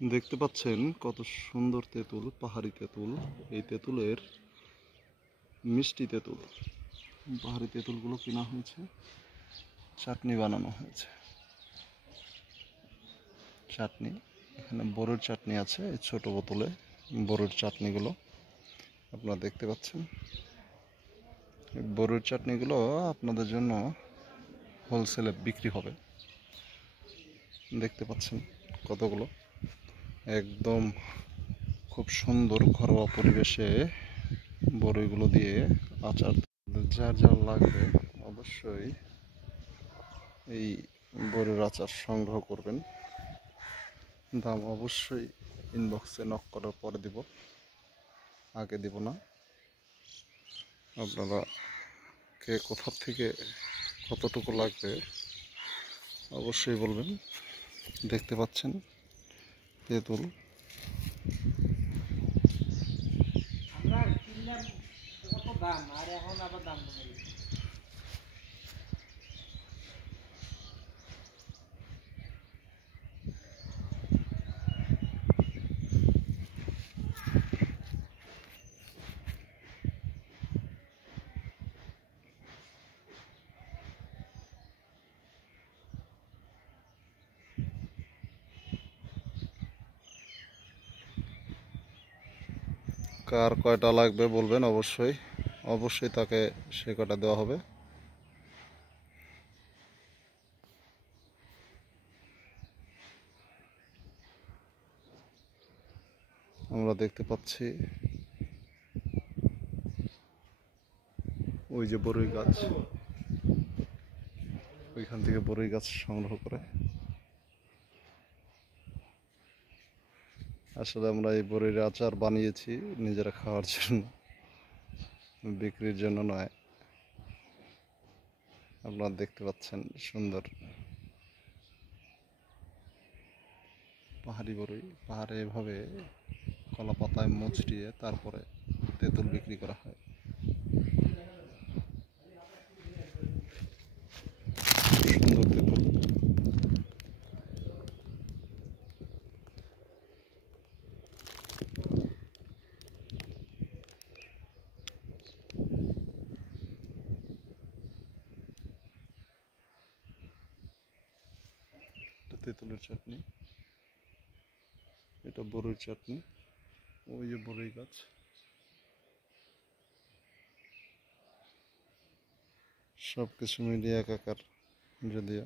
দেখতে পাচ্ছেন কত সুন্দর তেঁতুল, পাহাড়ি তেঁতুল। এই তেঁতুলের মিষ্টি তেঁতুল। পাহাড়ি তেঁতুলগুলো কেনা হয়েছে, চাটনি বানানো হয়েছে। চাটনি, এখানে বড়ির চাটনি আছে এই ছোট বোতলে। বড়ির চাটনিগুলো আপনারা দেখতে পাচ্ছেন। বড়ির চাটনিগুলো আপনাদের জন্য হোলসেলে বিক্রি হবে। দেখতে পাচ্ছেন কতগুলো, একদম খুব সুন্দর ঘরোয়া পরিবেশে বড়িগুলো দিয়ে আচার। যার যার লাগবে অবশ্যই এই বড়ির আচার সংগ্রহ করবেন। দাম অবশ্যই ইনবক্সে নক করার পরে দিব, আগে দিব না। আপনারা কে কোথা থেকে কতটুকু লাগবে অবশ্যই বলবেন। দেখতে পাচ্ছেন তেঁতুল। আমরা কিনলাম কত দাম, আর এখন আবার দাম কমে গেছে। কার কয়টা লাগবে বলবেন, অবশ্যই অবশ্যই তাকে সে কয়টা দেওয়া হবে। আমরা দেখতে পাচ্ছি ওই যে বড়ই গাছ, ওইখান থেকে বড়ই গাছ সংগ্রহ করে। আসলে আমরা এই বড়ির আচার বানিয়েছি নিজেরা খাওয়ার জন্য, বিক্রির জন্য নয়। আপনারা দেখতে পাচ্ছেন সুন্দর পাহাড়ি বড়ই। পাহাড়ে এভাবে কলা পাতায় মুচড়িয়ে তারপরে তেঁতুল বিক্রি করা হয়। সুন্দর তেঁতুল। তেঁতুলের চাটনি, এটা বড়ির চাটনি। ওই যে বড়ই গাছ, সব কিছু মিলিয়ে একাকার যদিও।